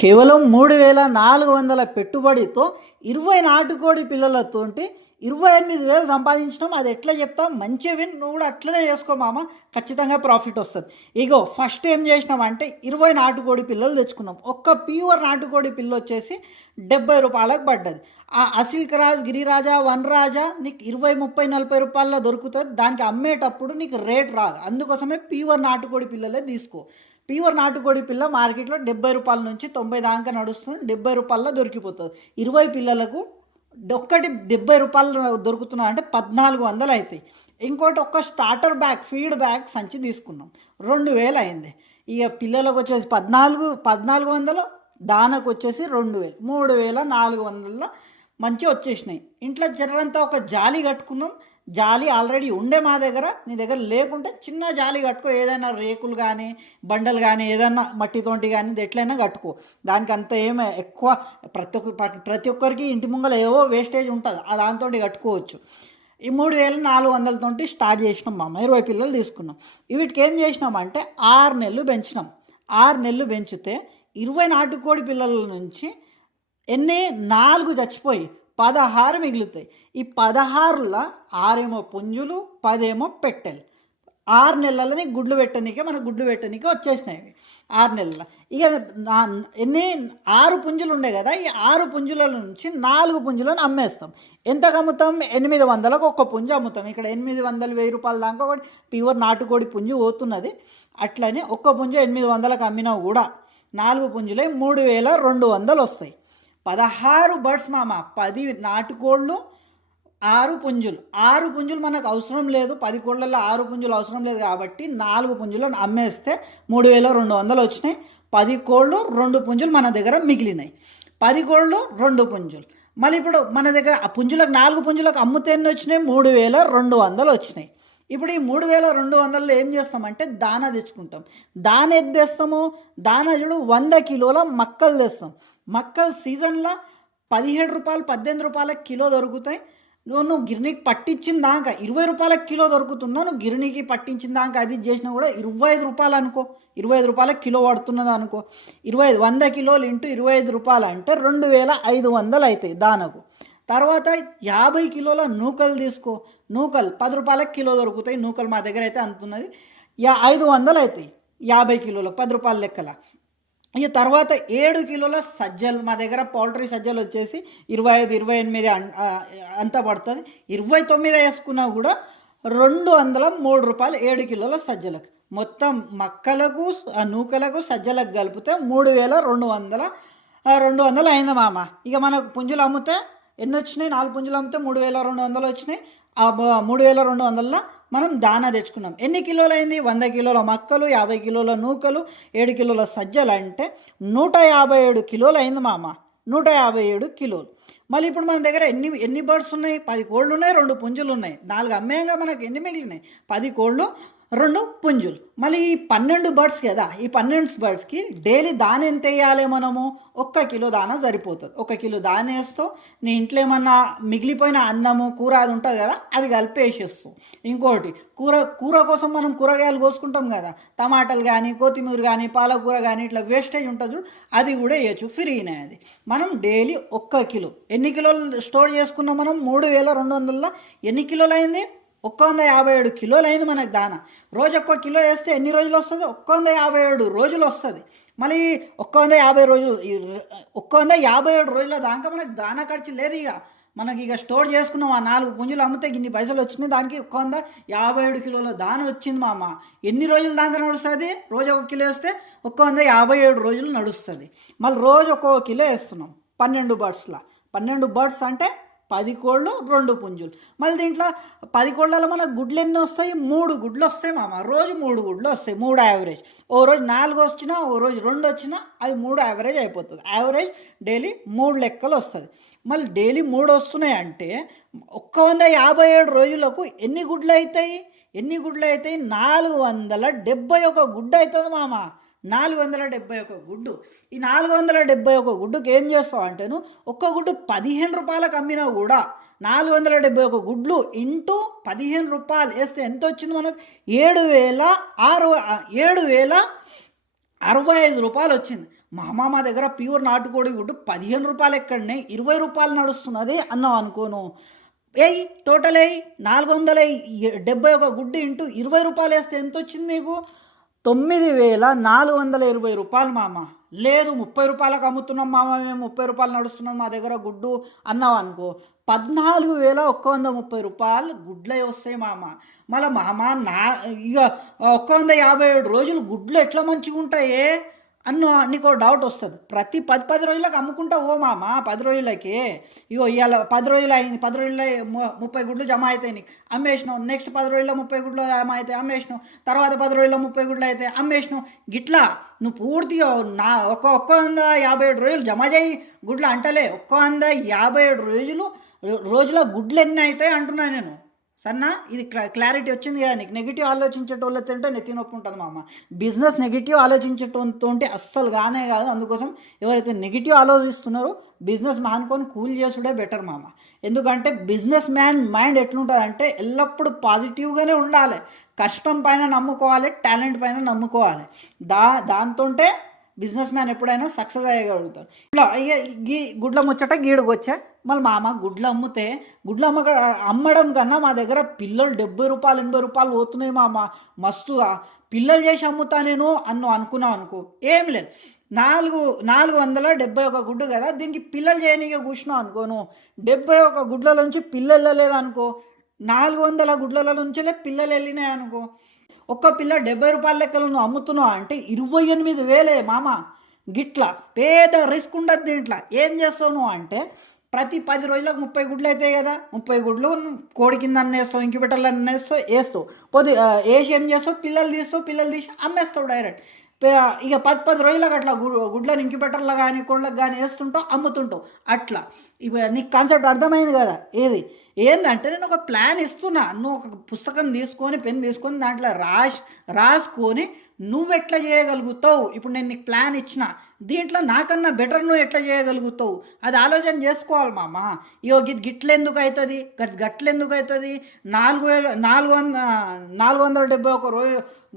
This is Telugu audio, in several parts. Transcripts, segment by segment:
కేవలం 3,400 పెట్టుబడితో 20 నాటుకోడి పిల్లలతోటి 28,000 సంపాదించడం. అది ఎట్లా చెప్తాం, మంచిగా విన్, నువ్వు కూడా అట్లనే చేసుకో మామ, ఖచ్చితంగా ప్రాఫిట్ వస్తుంది. ఇగో ఫస్ట్ ఏం చేసినామంటే 20 నాటుకోడి పిల్లలు తెచ్చుకున్నాం. ఒక్క ప్యూర్ నాటుకోడి పిల్ల వచ్చేసి 70 రూపాయలకు పడ్డది. ఆ అసిల్ రాజ్, గిరిరాజా, వనరాజా నీకు 20, 30, 40 రూపాయల్లో దొరుకుతుంది. దానికి అమ్మేటప్పుడు నీకు రేట్ రాదు. అందుకోసమే ప్యూర్ నాటుకోడి పిల్లలే తీసుకో. ప్యూర్ నాటుకోడి పిల్ల మార్కెట్లో 70 రూపాయల నుంచి 90 దాకా నడుస్తుంది. 70 రూపాయల్లో దొరికిపోతుంది. 20 పిల్లలకు ఒక్కటి 70 రూపాయలు దొరుకుతున్నా అంటే 1,400 అవుతాయి. ఇంకోటి ఒక్క స్టార్టర్ బ్యాగ్, ఫీడ్ బ్యాగ్ సంచి తీసుకున్నాం, 2,000 అయింది. ఇక పిల్లలకు వచ్చేసి 1,400, దానకు వచ్చేసి 2,000, 3,400 మంచిగా వచ్చేసినాయి. ఇంట్లో జర్రంతా ఒక జాలి కట్టుకున్నాం. జాలి ఆల్రెడీ ఉండే మా దగ్గర, నీ దగ్గర లేకుంటే చిన్న జాలి కట్టుకో. ఏదైనా రేకులు కానీ, బండలు కానీ, ఏదైనా మట్టితోటి కానీ ఎట్లయినా కట్టుకో. దానికి అంత ఏమి ఎక్కువ, ప్రతి ఒక్కరికి ఇంటి ముంగల ఏవో వేస్టేజ్ ఉంటుంది, దాంతో కట్టుకోవచ్చు. ఈ 3,400 స్టార్ట్ చేసినాం మామ. 20 పిల్లలు తీసుకున్నాం. వీటికి ఏం చేసినామంటే 6 నెలలు పెంచినాం. 6 నెలలు పెంచితే 20 నాటుకోడి పిల్లల నుంచి 4 చచ్చిపోయి 16 మిగులుతాయి. ఈ 16లో 6 పుంజులు, 10 పెట్టెలు. 6 నెలలని గుడ్లు పెట్టనీకే, మనకు గుడ్లు పెట్టనీకే వచ్చేసినాయి 6 నెలల. ఇక 6 పుంజులు ఉండే కదా, ఈ 6 పుంజుల నుంచి 4 పుంజులను అమ్మేస్తాం. ఎంతకు అమ్ముతాం? 800కు ఒక్క పుంజు అమ్ముతాం. ఇక్కడ 800, 1,000 రూపాయల దాకా ఒకటి ప్యూర్ నాటుకోడి పుంజు పోతున్నది. అట్లనే ఒక్క పుంజు 800కు అమ్మినా కూడా 4 పుంజులే 3,200 వస్తాయి. 16 బర్డ్స్ మామ, 10 నాటుకోళ్ళు, 6 పుంజులు. 6 పుంజులు మనకు అవసరం లేదు, 10 కోళ్ళల్లో 6 పుంజులు అవసరం లేదు కాబట్టి 4 పుంజులను అమ్మేస్తే 3,200 వచ్చినాయి. 10 కోళ్ళు, 2 పుంజులు మన దగ్గర మిగిలినాయి. 10 కోళ్ళు, 2 పుంజులు. మళ్ళీ ఇప్పుడు మన దగ్గర ఆ పుంజులకు 4 పుంజులకు అమ్ముతే ఎన్ని వచ్చినాయి? 3,200 వచ్చినాయి. ఇప్పుడు ఈ 3,200లో ఏం చేస్తామంటే దానా తెచ్చుకుంటాం. దానా ఎది తెస్తాము? దానా చూడు, 100 కిలోల మక్కలు తెస్తాం. మక్కలు సీజన్లో 17 రూపాయలు, 18 రూపాయలకు కిలో దొరుకుతాయి. నువ్వు గిర్నీకి పట్టించిన దాకా 20 రూపాయలకు కిలో దొరుకుతుందా? నువ్వు గిర్నీకి పట్టించిన దాకా అది చేసినా కూడా 25 రూపాయలు అనుకో, 25 రూపాయలకు కిలో పడుతున్నది అనుకో. 100 కిలోలు ఇంటూ 25 రూపాయలు అంటే 2,500 అవుతాయి దానకు. తర్వాత 50 కిలోల నూకలు తీసుకో. నూకలు 10 రూపాయలకు కిలో దొరుకుతాయి. నూకలు మా దగ్గర అయితే అందుతున్నది. 500 అవుతాయి 50 కిలోలకు, 10 రూపాయల లెక్కల. ఇక తర్వాత 7 కిలోల సజ్జలు, మా దగ్గర పౌల్ట్రీ సజ్జలు వచ్చేసి 25, 28 అంత పడుతుంది. 29 వేసుకున్నా కూడా 203 రూపాయలు 7 కిలోల సజ్జలకు. మొత్తం మక్కలకు, నూకలకు, సజ్జలకు కలిపితే 3,200 అయింది మామ. ఇక మనకు పుంజులు అమ్మితే ఎన్ని వచ్చినాయి? 4 పుంజులు అమ్మితే 3,200 వచ్చినాయి. ఆ 3,200లో మనం దానా తెచ్చుకున్నాం. ఎన్ని కిలోలు అయింది? 100 కిలోల మక్కలు, 50 కిలోల నూకలు, 7 కిలోల సజ్జలు అంటే 157 కిలోలు అయింది మామ. 157 కిలోలు. మళ్ళీ ఇప్పుడు మన దగ్గర ఎన్ని బర్డ్స్ ఉన్నాయి? 10 కోళ్ళు ఉన్నాయి, 2 పుంజులు ఉన్నాయి. 4 అమ్మేయంగా మనకు ఎన్ని మిగిలినాయి? 10 కోళ్ళు, 2 పుంజులు. మళ్ళీ ఈ 12 బర్డ్స్ కదా, ఈ 12 బర్డ్స్కి డైలీ దాన ఎంత వేయాలి మనము? 1 కిలో దానా సరిపోతుంది. 1 కిలో దాన వేస్తావు. నీ ఇంట్లో ఏమన్నా మిగిలిపోయిన అన్నము, కూర అది ఉంటుంది కదా, అది కలిపి వేసేస్తావు. ఇంకోటి కూర కోసం మనం కూరగాయలు కోసుకుంటాం కదా, టమాటాలు కానీ, కొత్తిమీర కానీ, పాలకూర కానీ, ఇట్లా వేస్టేజ్ ఉంటుంది, అది కూడా వేయచ్చు, ఫ్రీనే అది. మనం డైలీ 1 కిలో. ఎన్ని కిలోలు స్టోర్ చేసుకున్నాం మనం? 3,200లో ఎన్ని కిలోలు అయింది? 157 కిలోలు అయింది మనకు దానా. రోజు 1 కిలో వేస్తే ఎన్ని రోజులు వస్తుంది? 157 రోజులు వస్తుంది. మళ్ళీ 150 రోజులు, 157 రోజుల దాకా మనకు దానా ఖర్చు లేదు. ఇక మనకి ఇక స్టోర్ చేసుకున్నాం. ఆ 4 పుంజులు అమ్మితే ఇన్ని పైసలు వచ్చినాయి. దానికి 157 కిలోల దాన వచ్చింది మామ. ఎన్ని రోజుల దాకా నడుస్తుంది? రోజు 1 కిలో వేస్తే 157 రోజులు నడుస్తుంది. మళ్ళీ రోజు 1 కిలో వేస్తున్నాం 12 బర్డ్స్లా. 12 బర్డ్స్ అంటే 10 కోళ్ళు, 2 పుంజులు. మళ్ళీ దీంట్లో 10 కోళ్ళలో మనకు గుడ్లు ఎన్ని వస్తాయి? 3 గుడ్లు వస్తాయి మామ. రోజు 3 గుడ్లు వస్తాయి, 3 యావరేజ్. ఓ రోజు 4 వచ్చినా, ఓ రోజు 2 వచ్చినా, అది 3 యావరేజ్ అయిపోతుంది. యావరేజ్ డైలీ 3 లెక్కలు వస్తుంది. మళ్ళీ డైలీ 3 వస్తున్నాయి అంటే 157 రోజులకు ఎన్ని గుడ్లు అవుతాయి? 471 గుడ్డు అవుతుంది మామ. 471 గుడ్డు. ఈ 471 గుడ్డుకి ఏం చేస్తావు అంటే, నువ్వు 1 గుడ్డు 15 రూపాయలకు అమ్మినా కూడా 471 గుడ్లు ఇంటూ 15 రూపాయలు వేస్తే ఎంత వచ్చింది మనకు? 7,065 రూపాయలు వచ్చింది. మా దగ్గర ప్యూర్ నాటుకోడి గుడ్డు 15 రూపాయలు ఎక్కడనే 20 రూపాయలు నడుస్తున్నది అన్నావు అనుకోను. ఏయ్ టోటల్ ఎయ్ 400 71 గుడ్డు ఇంటూ 20 రూపాయలు వేస్తే ఎంత వచ్చింది నీకు? 9420 రూపాయలు మామ. లేదు 30 రూపాయలకు అమ్ముతున్నాం మామ, మేము 30 రూపాయలు నడుస్తున్నాం మా దగ్గర గుడ్డు అన్నావు అనుకో, 14,130 రూపాయలు గుడ్లే వస్తాయి మామ. మళ్ళీ మామ ఇక 157 రోజులు గుడ్లు ఎట్లా మంచిగా ఉంటాయే నీకు డౌట్ వస్తుంది. ప్రతి 10 రోజులకు అమ్ముకుంటా ఓ మామ. 10 రోజులకి ఇగో ఇవాళ 10 రోజులు అయింది, 10 రోజుల్లో 30 గుడ్లు జమ అవుతాయి నీకు, అమ్మేసినావు. నెక్స్ట్ 10 రోజుల్లో 30 గుడ్లు జమ అయితే అమ్మేసినావు. తర్వాత 10 రోజుల్లో 30 గుడ్లు అయితే అమ్మేసినావు. గిట్లా నువ్వు పూర్తిగా 157 రోజులు జమ చేయి గుడ్లు అంటలే. 157 రోజుల గుడ్లు ఎన్ని అవుతాయి అంటున్నా నేను. సన్నా ఇది క్లారిటీ వచ్చింది కదా నీకు? నెగిటివ్ ఆలోచించేటోళ్ళతో నెత్తి నొప్పి ఉంటుంది మామ. బిజినెస్ నెగిటివ్ ఆలోచించేటోతో అస్సలు కానే కాదు. అందుకోసం ఎవరైతే నెగిటివ్ ఆలోచిస్తున్నారో బిజినెస్ మానుకొని కూల్ చేసుడే బెటర్ మామ. ఎందుకంటే బిజినెస్ మ్యాన్ మైండ్ ఎట్లుంటుంది అంటే ఎల్లప్పుడూ పాజిటివ్గానే ఉండాలి. కష్టం పైన నమ్ముకోవాలి, టాలెంట్ పైన నమ్ముకోవాలి. దాంతోటే బిజినెస్ మ్యాన్ ఎప్పుడైనా సక్సెస్ అయ్యగలుగుతారు. ఇట్లా గీ గుడ్ల ముచ్చట గీడుకు వచ్చా. మళ్ళీ మామ గుడ్లు అమ్మితే అమ్మడం కన్నా మా దగ్గర పిల్లలు 70 రూపాయలు 80 రూపాయలు పోతున్నాయి మామ. మస్తుగా పిల్లలు చేసి అమ్ముతా నేను అనుకున్నావు అనుకో, ఏం లేదు. 471 గుడ్డు కదా, దీనికి పిల్లలు చేయనీగా కూర్చున్నావు అనుకోను, 71 గుడ్ల నుంచి పిల్లలు వెళ్ళలేదనుకో, 400 గుడ్ల నుంచే పిల్లలు వెళ్ళినాయి అనుకో, ఒక్క పిల్ల 70 రూపాయల లెక్కలు నువ్వు అమ్ముతున్నావు అంటే 28,000 మామ. గిట్లా పేద రిస్క్ ఉండదు దీంట్లో. ఏం చేస్తావు నువ్వు అంటే ప్రతి 10 రోజులకు 30 గుడ్లు అవుతాయి కదా, 30 గుడ్లు కోడి కింద అన్నేస్తావు, ఇంక్యుబేటర్లు వేస్తావు. వేసి ఏం చేస్తావు, పిల్లలు తీసి అమ్మేస్తావు డైరెక్ట్. ఇక 10 రోజులకు అట్లా గుడ్లను ఇంక్యుబేటర్లో కానీ కోళ్ళకు కానీ వేస్తుంటావు, అమ్ముతుంటావు. అట్లా ఇక నీకు కాన్సెప్ట్ అర్థమైంది కదా? ఏందంటే నేను ఒక ప్లాన్ ఇస్తున్నా, నువ్వు ఒక పుస్తకం తీసుకొని పెన్ తీసుకొని దాంట్లో రాసుకొని నువ్వు ఎట్లా చేయగలుగుతావు. ఇప్పుడు నేను నీకు ప్లాన్ ఇచ్చిన, దీంట్లో నాకన్నా బెటర్ నువ్వు ఎట్లా చేయగలుగుతావు అది ఆలోచన చేసుకోవాలి మామ. గిట్లెందుకు అవుతుంది, గట్లెందుకు అవుతుంది, 471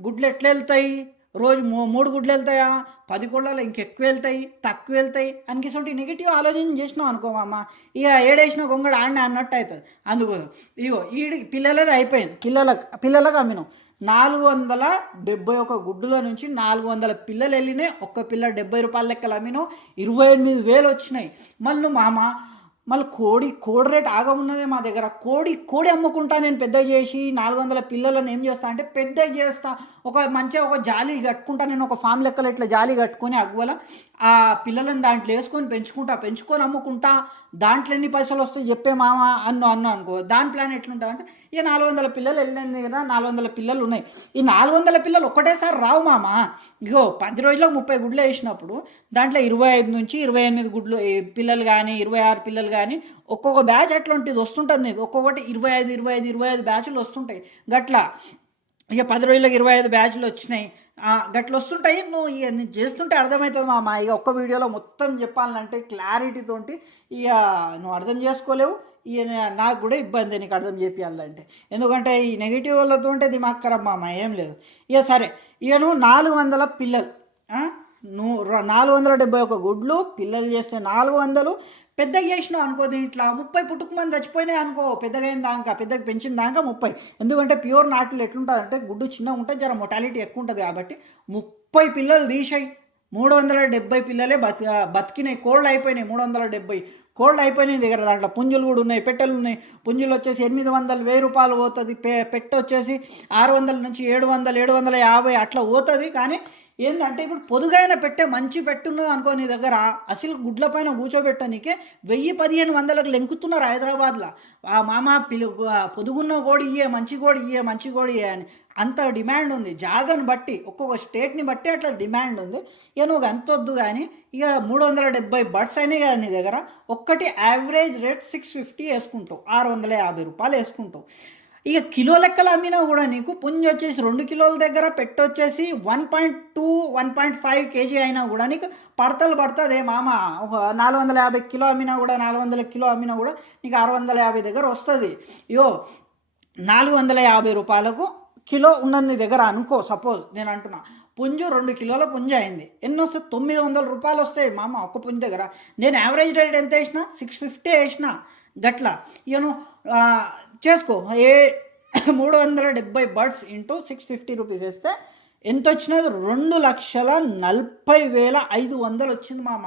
గుడ్లు ఎట్లా వెళ్తాయి, రోజు 3 గుడ్లు వెళ్తాయా, 10 కోళ్ళలో ఇంకెక్కువ వెళ్తాయి, తక్కువ వెళ్తాయి అనికిసోటి నెగిటివ్ ఆలోచన చేసినావు అనుకో మామ, ఇక ఏడేసిన గొంగడు ఆడిన అన్నట్టు అవుతుంది. అందుకోసం పిల్లలది అయిపోయింది. పిల్లలకు అమ్మినాం. 471 గుడ్డుల నుంచి 400 పిల్లలు వెళ్ళినాయి. ఒక్క పిల్ల 70 రూపాయల లెక్కలు అమ్మినాం, 28,000 వచ్చినాయి. మళ్ళీ కోడి రేట్ ఆగమున్నదే మా దగ్గర. కోడి అమ్ముకుంటా నేను పెద్దగా చేసి 400 పిల్లలను ఏం చేస్తా అంటే పెద్దగా చేస్తా. ఒక జాలి కట్టుకుంటా నేను, ఒక ఫామ్ లెక్కలు ఇట్లా జాలి కట్టుకొని అగ్వల ఆ పిల్లలను దాంట్లో పెంచుకొని అమ్ముకుంటా. దాంట్లో ఎన్ని పైసలు వస్తాయి చెప్పే మామ అనుకో. దాని ప్లాన్ ఎట్లుంటుంది అంటే ఇక 400 పిల్లలు వెళ్ళిన దగ్గర 400 పిల్లలు ఉన్నాయి. ఈ 400 పిల్లలు ఒక్కటేసారి రావు మామ. 10 రోజులకు 30 గుడ్లు వేసినప్పుడు దాంట్లో 25 నుంచి 28 గుడ్లు పిల్లలు కానీ 26 పిల్లలు కానీ ఒక్కొక్క బ్యాచ్ అట్లాంటిది వస్తుంటుంది. ఒక్కొక్కటి 25 బ్యాచ్లు వస్తుంటాయి. గట్లా ఇక 10 రోజులకు 25 బ్యాచ్లు వచ్చినాయి. గట్ల వస్తుంటాయి. నువ్వు చేస్తుంటే అర్థమవుతుంది మామ. ఇక ఒక్క వీడియోలో మొత్తం చెప్పాలంటే క్లారిటీతోటి ఇక నువ్వు అర్థం చేసుకోలేవు. నాకు కూడా ఇబ్బంది నీకు అర్థం చేయాలంటే. ఎందుకంటే ఈ నెగిటివ్ వాళ్ళతో దిమాగ్ ఖరాబ్ మామ, ఏం లేదు. ఇక సరే, ఇక నువ్వు 400 పిల్లలు, నువ్వు 471 గుడ్లు పిల్లలు చేస్తే 400 పెద్దగా చేసినావు అనుకో. దీంట్లో 30 పుట్టుకుమని చచ్చిపోయినాయి అనుకో. పెద్దగా పెంచిన దాకా 30. ఎందుకంటే ప్యూర్ నాటులు ఎట్లుంటుంది అంటే గుడ్డు చిన్నగా ఉంటుంది, జర మొటాలిటీ ఎక్కువ ఉంటుంది. కాబట్టి 30 పిల్లలు తీసాయి. 370 పిల్లలే బతికినాయి. కోళ్ళు అయిపోయినాయి. 370 కోళ్ళు అయిపోయినాయి దగ్గర. దాంట్లో పుంజులు కూడా ఉన్నాయి, పెట్టెలు ఉన్నాయి. పుంజులు వచ్చేసి 800 1000 రూపాయలు పోతుంది. పెట్టె వచ్చేసి 600 నుంచి 700 750 అట్లా పోతుంది. కానీ ఏంటంటే ఇప్పుడు పొదుగైన మంచి పెట్టున్నది అనుకో నీ దగ్గర, అసలు గుడ్ల పైన కూర్చోబెట్టనీకే 1000-1500 లెంకుతున్నారు హైదరాబాద్లో. మామ పొదుగున్న కోడి మంచి కోడి అని అంత డిమాండ్ ఉంది. జాగని బట్టి ఒక్కొక్క స్టేట్ని బట్టి అట్లా డిమాండ్ ఉంది. ఇక నువ్వు అంత వద్దు కానీ ఇక 370 బర్డ్స్ అయినాయి కదా నీ దగ్గర. ఒక్కటి యావరేజ్ రేట్ 650 వేసుకుంటావు, 650 రూపాయలు వేసుకుంటావు. ఇక కిలో లెక్కలు అమ్మినా కూడా నీకు పుంజు వచ్చేసి 2 కిలోల దగ్గర పెట్టొచ్చేసి 1.2-1.5 kg అయినా కూడా నీకు పడుతుంది మామ. 450 కిలో అమ్మినా కూడా 400 కిలో అమ్మినా కూడా నీకు 650 దగ్గర వస్తుంది. 450 రూపాయలకు కిలో ఉన్నది నీ దగ్గర అనుకో. సపోజ్ నేను అంటున్నా పుంజు 2 కిలోల పుంజు అయింది. ఎన్ని వస్తాయి? 900 రూపాయలు వస్తాయి మామ ఒక్క పుంజు దగ్గర. నేను యావరేజ్ రేట్ ఎంత వేసిన? 650 వేసిన. గట్లా ఇక నువ్వు చేసుకో. 370 బర్డ్స్ ఇంటూ 650 రూపీస్ వేస్తే ఎంత వచ్చినది? 2,40,500 వచ్చింది మామ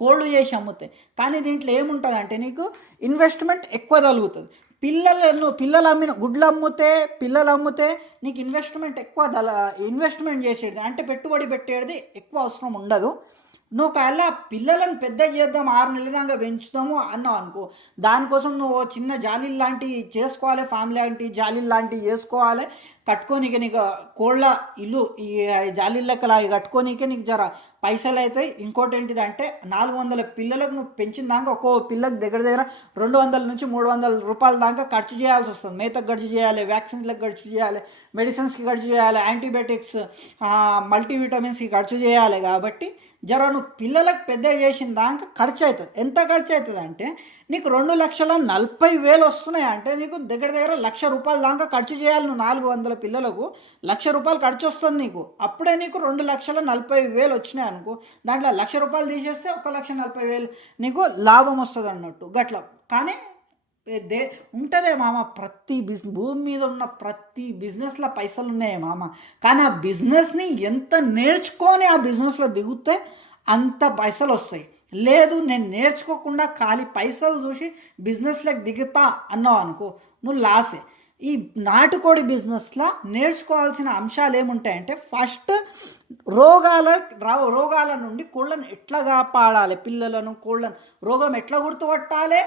కోళ్ళు చేసి అమ్ముతే. కానీ దీంట్లో ఏముంటుంది అంటే నీకు ఇన్వెస్ట్మెంట్ ఎక్కువ తగులుతుంది. పిల్లలు అమ్మిన గుడ్లు పిల్లలు అమ్మితే నీకు ఇన్వెస్ట్మెంట్ చేసేది అంటే పెట్టుబడి పెట్టేది ఎక్కువ అవసరం ఉండదు. నువ్వు ఒకవేళ పిల్లలను పెద్ద చేద్దాం 6 నెలల దాకా పెంచుతాము అన్నావు అనుకో, దానికోసం నువ్వు చిన్న జాలీలు లాంటివి చేసుకోవాలి, ఫ్యామిలీ లాంటి జాలీలు లాంటివి చేసుకోవాలి, కట్టుకోనికే నీకు కోళ్ళ ఇల్లు ఈ జాలీల లెక్కలు అవి కట్టుకోనికే నీకు జర పైసలు అవుతాయి. ఇంకోటి ఏంటిదంటే 400 పిల్లలకు నువ్వు పెంచిన దాకా ఒక్కో పిల్లకి దగ్గర 200 నుంచి 300 రూపాయల దాకా ఖర్చు చేయాల్సి వస్తుంది. మేతకు ఖర్చు చేయాలి, వ్యాక్సిన్లకు ఖర్చు చేయాలి, మెడిసిన్స్కి ఖర్చు చేయాలి, యాంటీబయాటిక్స్ మల్టీవిటమిన్స్కి ఖర్చు చేయాలి. కాబట్టి జర నువ్వు పిల్లలకు పెద్ద చేసిన దాకా ఖర్చు అవుతుంది. ఎంత ఖర్చు అవుతుంది అంటే నీకు 2,40,000 వస్తున్నాయి అంటే నీకు దగ్గర 1,00,000 రూపాయల దాకా ఖర్చు చేయాలి. నువ్వు 400 పిల్లలకు 1,00,000 రూపాయలు ఖర్చు వస్తుంది నీకు. అప్పుడే నీకు 2,40,000 వచ్చినాయి అనుకో, దాంట్లో 1,00,000 రూపాయలు తీసేస్తే 1,40,000 నీకు లాభం వస్తుంది అన్నట్టు గట్లా. కానీ ఉంటుందే మామ, భూమి మీద ఉన్న ప్రతి బిజినెస్లో పైసలు ఉన్నాయే మామ. కానీ ఆ బిజినెస్ని ఎంత నేర్చుకొని ఆ బిజినెస్లో దిగితే అంత పైసలు వస్తాయి. లేదు నేను నేర్చుకోకుండా ఖాళీ పైసలు చూసి బిజినెస్లోకి దిగుతా అన్నావు అనుకో, నువ్వు లాసే. ఈ నాటుకోడి బిజినెస్లో నేర్చుకోవాల్సిన అంశాలు ఏముంటాయంటే ఫస్ట్ రోగాల నుండి కోళ్ళను ఎట్లా కాపాడాలి, పిల్లలను కోళ్ళను రోగం ఎట్లా గుర్తుపట్టాలి,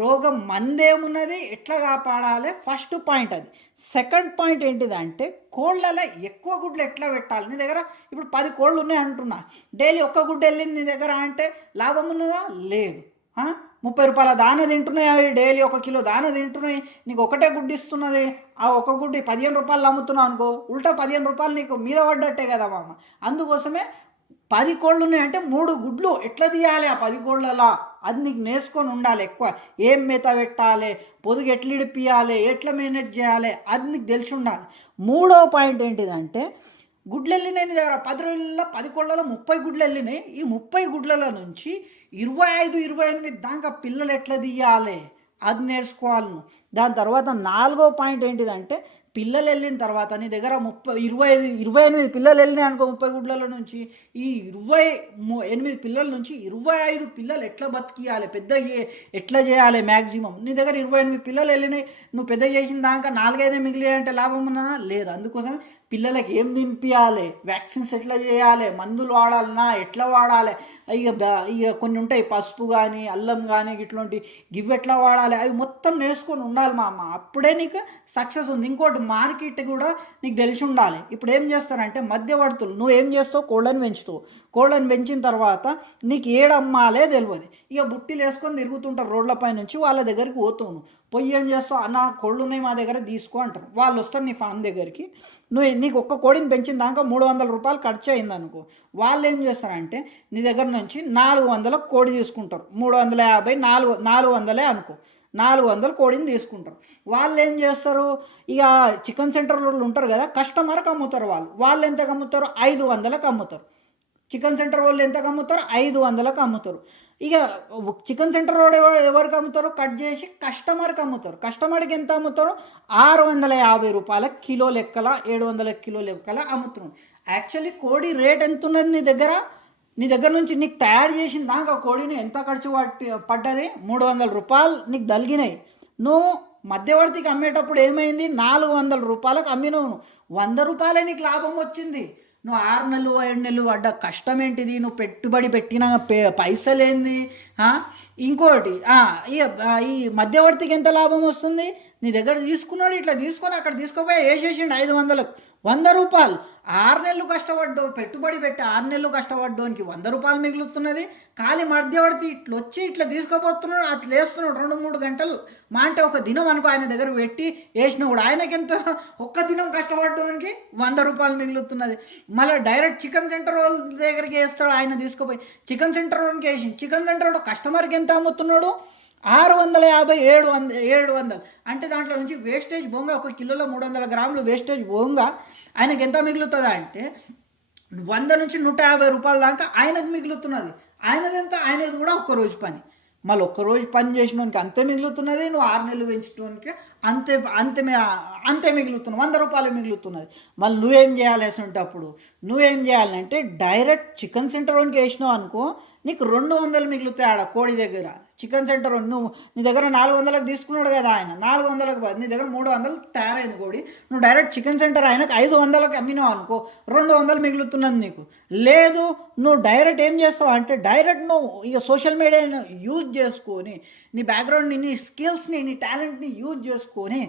రోగం మందేమున్నది ఎట్లా కాపాడాలి, ఫస్ట్ పాయింట్ అది. సెకండ్ పాయింట్ ఏంటిదంటే కోళ్ళలో ఎక్కువ గుడ్లు ఎట్లా పెట్టాలి. నీ దగ్గర ఇప్పుడు 10 కోళ్ళు ఉన్నాయి అంటున్నా, డైలీ ఒక్క గుడ్డు వెళ్ళింది నీ దగ్గర అంటే లాభం ఉన్నదా? లేదు. 30 రూపాయల దాన తింటున్నాయి, అవి డైలీ 1 కిలో దాన తింటున్నాయి, నీకు ఒకటే గుడ్డు ఇస్తున్నది. ఆ ఒక గుడ్డు 15 రూపాయలు అమ్ముతున్నావు అనుకో, ఉల్టా 15 రూపాయలు నీకు మీద పడ్డట్టే కదా మామ. అందుకోసమే 10 కోళ్ళు ఉన్నాయంటే 3 గుడ్లు ఎట్లా తీయాలి ఆ 10 కోళ్ళలా అది నీకు నేర్చుకొని ఉండాలి. ఎక్కువ ఏం మేత పెట్టాలి, పొదుగు ఎట్లా ఇడిపియాలి, ఎట్లా మేనేజ్ చేయాలి అది నీకు తెలిసి ఉండాలి. 3వ పాయింట్ ఏంటిదంటే గుడ్లు వెళ్ళినాయి నీ దగ్గర 10 రోజుల్లో 10 కోళ్ళలో 30 గుడ్లు వెళ్ళినాయి. ఈ 30 గుడ్ల నుంచి 25-28 దాకా పిల్లలు ఎట్లా తీయాలి అది నేర్చుకోవాలి. దాని తర్వాత 4వ పాయింట్ ఏంటిదంటే పిల్లలు వెళ్ళిన తర్వాత నీ దగ్గర 28 పిల్లలు వెళ్ళినాయి అనుకో 30 గుడ్ల నుంచి, ఈ 28 పిల్లల నుంచి 25 పిల్లలు ఎట్లా బతికియాలి, పెద్ద ఎట్లా చేయాలి మ్యాక్సిమం. నీ దగ్గర 28 పిల్లలు వెళ్ళినాయి, నువ్వు పెద్ద చేసిన దాకా 4-5 మిగిలినాయంటే లాభం ఉన్నదా? లేదు. అందుకోసం పిల్లలకి ఏం తినిపించాలి, వ్యాక్సిన్స్ ఎట్లా చేయాలి, మందులు వాడాలన్నా ఎట్లా వాడాలి, ఇక కొన్ని ఉంటాయి పసుపు కానీ అల్లం కానీ ఇట్లాంటి గివ్ ఎట్లా వాడాలి అవి మొత్తం నేర్చుకొని ఉండాలి మామ. అప్పుడే నీకు సక్సెస్ ఉంది. ఇంకోటి మార్కెట్ కూడా నీకు తెలిసి ఉండాలి. ఇప్పుడు ఏం చేస్తారంటే మధ్యవర్తులు, నువ్వు ఏం చేస్తావు కోళ్ళని పెంచుతావు, కోళ్ళని పెంచిన తర్వాత నీకు ఏడమ్మాలే తెలియదు. ఇక బుట్టిలు వేసుకొని తిరుగుతుంటారు రోడ్లపై నుంచి, వాళ్ళ దగ్గరికి పోతావు. పోయి ఏం చేస్తావు, అన్న కోళ్ళు ఉన్నాయి మా దగ్గర తీసుకో అంటారు. వాళ్ళు వస్తారు నీ ఫామ్ దగ్గరికి, నీకు ఒక్క కోడిని పెంచిన దాకా 300 రూపాయలు ఖర్చు అయింది అనుకో, వాళ్ళు ఏం చేస్తారంటే నీ దగ్గర నుంచి 400 కోడి తీసుకుంటారు. 350 400 అనుకో, 400 కోడిని తీసుకుంటారు. వాళ్ళు ఏం చేస్తారు, ఇక చికెన్ సెంటర్ వాళ్ళు ఉంటారు కదా, కస్టమర్కి అమ్ముతారు. వాళ్ళు ఎంతకు అమ్ముతారు? 500కి అమ్ముతారు. చికెన్ సెంటర్ వాళ్ళు ఎంతకు అమ్ముతారు? 500కి అమ్ముతారు. ఇక చికెన్ సెంటర్ వాడు ఎవరికి అమ్ముతారో కట్ చేసి కస్టమర్కి అమ్ముతారు. కస్టమర్కి ఎంత అమ్ముతారో 650 రూపాయల కిలో లెక్కల 700 కిలో లెక్కల అమ్ముతున్నాం. యాక్చువల్లీ కోడి రేట్ ఎంత ఉన్నది నీ దగ్గర నుంచి నీకు తయారు చేసిన దాకా కోడిని ఎంత ఖర్చు పడ్డది? 300 రూపాయలు నీకు దలిగినాయి. నువ్వు మధ్యవర్తికి అమ్మేటప్పుడు ఏమైంది? 400 రూపాయలకు అమ్మినావు. 100 రూపాయలే నీకు లాభం వచ్చింది. నువ్వు 6 నెలలు 7 నెలలు పడ్డ కష్టం ఏంటిది, నువ్వు పెట్టుబడి పెట్టిన పైసలేంది. ఇంకోటి ఈ మధ్యవర్తికి ఎంత లాభం వస్తుంది? నీ దగ్గర తీసుకున్నాడు, ఇట్లా తీసుకొని అక్కడ తీసుకుపోయి వేసేసిండు 500లకు 100 రూపాయలు. 6 నెలలు కష్టపడ్డావు, పెట్టుబడి పెట్టి 6 నెలలు కష్టపడ్డానికి 100 రూపాయలు మిగులుతున్నది. ఖాళీ మధ్యవర్తి ఇట్లా వచ్చి ఇట్లా తీసుకుపోతున్నాడు, అట్లా వేస్తున్నాడు 2-3 గంటలు. మా అంటే ఒక దినం అనుకో ఆయన దగ్గర పెట్టి వేసినా కూడా ఆయనకి ఎంత ఒక్క దినం కష్టపడడానికి 100 రూపాయలు మిగులుతున్నది. మళ్ళీ డైరెక్ట్ చికెన్ సెంటర్ వాళ్ళ దగ్గరికి వేస్తాడు, ఆయన తీసుకుపోయి చికెన్ సెంటర్ వాళ్ళకి వేసి చికెన్ సెంటర్ వాడు కస్టమర్కి ఎంత అమ్ముతున్నాడు? 650 700 అంటే దాంట్లో నుంచి వేస్టేజ్ బొంగ 1 కిలోలో 300 గ్రాములు వేస్టేజ్ బొంగ ఆయనకి ఎంత మిగులుతుందా అంటే ₹100-150 దాకా ఆయనకు మిగులుతున్నది. ఆయనది కూడా ఒక్క రోజు పని. మళ్ళీ ఒక్కరోజు పని చేసినోనికి అంతే మిగులుతున్నది, నువ్వు 6 నెలలు పెంచినోనికి అంతే అంతే అంతే మిగులుతున్నది, ₹100 మిగులుతున్నది. మళ్ళీ నువ్వేం చేయాలి అసంటప్పుడు? నువ్వేం చేయాలంటే డైరెక్ట్ చికెన్ సెంటర్ వానికి వేసినావు అనుకో, నీకు 200 మిగులుతాయి ఆడ కోడి దగ్గర. చికెన్ సెంటర్ నువ్వు నీ దగ్గర 400కి తీసుకున్నాడు కదా ఆయన, 400కి నీ దగ్గర 300 తయారైంది కోడి, నువ్వు డైరెక్ట్ చికెన్ సెంటర్ ఆయనకు 500కి అమ్మినావు అనుకో, 200 మిగులుతున్నది నీకు. లేదు నువ్వు డైరెక్ట్ ఏం చేస్తావు అంటే డైరెక్ట్ నువ్వు ఇక సోషల్ మీడియాని యూజ్ చేసుకొని, నీ బ్యాక్గ్రౌండ్ని, నీ స్కిల్స్ని, నీ టాలెంట్ని యూజ్ చేసుకొని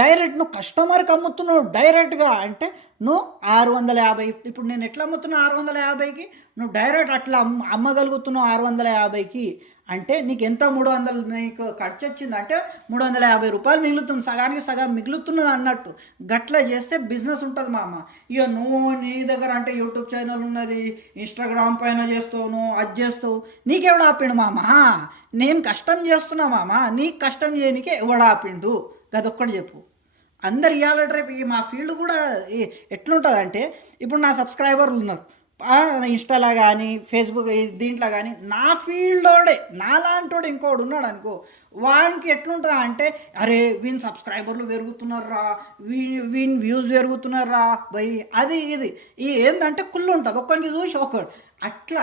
డైరెక్ట్ నువ్వు కస్టమర్కి అమ్ముతున్నావు డైరెక్ట్గా. అంటే నువ్వు 650, ఇప్పుడు నేను ఎట్లా అమ్ముతున్నా 650కి, నువ్వు డైరెక్ట్ అట్లా అమ్మగలుగుతున్నావు 650కి. అంటే నీకు ఎంత 300 నీకు ఖర్చు వచ్చిందంటే ₹350 మిగులుతుంది, సగానికి సగం మిగులుతున్నది అన్నట్టు. గట్లా చేస్తే బిజినెస్ ఉంటుంది మామ. ఇక నువ్వు నీ దగ్గర అంటే యూట్యూబ్ ఛానల్ ఉన్నది, ఇన్స్టాగ్రామ్ పైన చేస్తావు, నువ్వు అది చేస్తావు, నీకెవడు ఆపిండు మామ? నేను కష్టం చేస్తున్నా మామ, నీకు కష్టం చేయనికే ఎవడు ఆపిండు? గదొక్కటి చెప్పు. అందరు ఇవాళ రేపు మా ఫీల్డ్ కూడా ఎట్లుంటుంది అంటే, ఇప్పుడు నా సబ్స్క్రైబర్లు ఉన్నారు ఇన్స్టాలో కానీ ఫేస్బుక్ దీంట్లో కానీ, నా ఫీల్డ్లోడే నాలాంటోడు ఇంకోడు ఉన్నాడు అనుకో, వానికి ఎట్లుంటుందా అంటే, అరే వీని సబ్స్క్రైబర్లు పెరుగుతున్నారా, వీని వ్యూస్ పెరుగుతున్నారా భయ్, అది ఇది ఏంటంటే కుళ్ళు ఉంటుంది ఒక్కరికి చూసి ఒకడు. అట్లా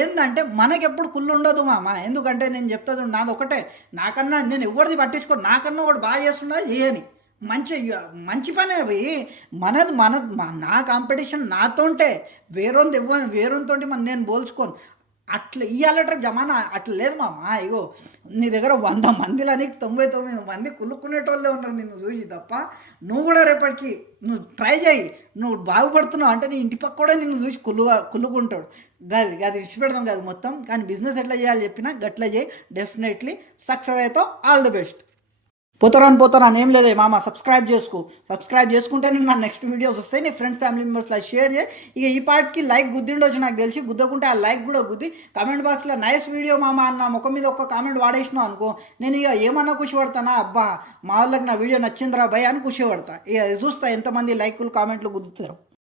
ఏంటంటే మనకెప్పుడు కుళ్ళు ఉండదు మామ. ఎందుకంటే నేను చెప్తాను, నాది ఒకటే, నాకన్నా నేను ఎవరిది పట్టించుకో, నాకన్నా ఒకటి బాగా చేస్తున్నా చేయని మంచి పనే అవి. నా కాంపిటీషన్ నాతోంటే, వేరొంతోటి నేను పోల్చుకోను. అట్లా ఇవాళ జమానా అట్లా లేదు మామ. ఇగో నీ దగ్గర 100 మందిలని 99 మంది కుళ్ళుకునేటోళ్ళే ఉన్నారు నిన్ను చూసి తప్ప. నువ్వు కూడా రేపటికి నువ్వు ట్రై చేయి, నువ్వు బాగుపడుతున్నావు అంటే నీ ఇంటి పక్క కూడా నిన్ను చూసి కుళ్ళుకుంటాడు. గది విడిచిపెడదాం కాదు మొత్తం. కానీ బిజినెస్ ఎట్లా చేయాలి చెప్పినా గట్లా చేయి, డెఫినెట్లీ సక్సెస్ అవుతావు. All the best. పోతారాని ఏం లేదే మామ, సబ్స్క్రైబ్ చేసుకుంటే నీకు నా నెక్స్ట్ వీడియోస్ వస్తాయి. నీ ఫ్రెండ్స్ ఫ్యామిలీ మెంబర్స్లో షేర్ చేయి. ఇక ఈ పార్ట్కి లైక్ గుద్దిండొచ్చు నాకు తెలిసి, గుద్దకుంటే ఆ లైక్ కూడా గుద్ది కామెంట్ బాక్స్లో నైస్ వీడియో మామ అన్న ముఖం మీద ఒక్క కామెంట్ వాడేసినావు అనుకో, నేను ఇక ఏమన్నా ఖుషి పడతానా, అబ్బా మా వాళ్ళకి నా వీడియో నచ్చిందిరా భయ్ అని ఖుషి పడతా. ఇక చూస్తా ఎంతమంది లైకులు కామెంట్లు గుద్దుతారు.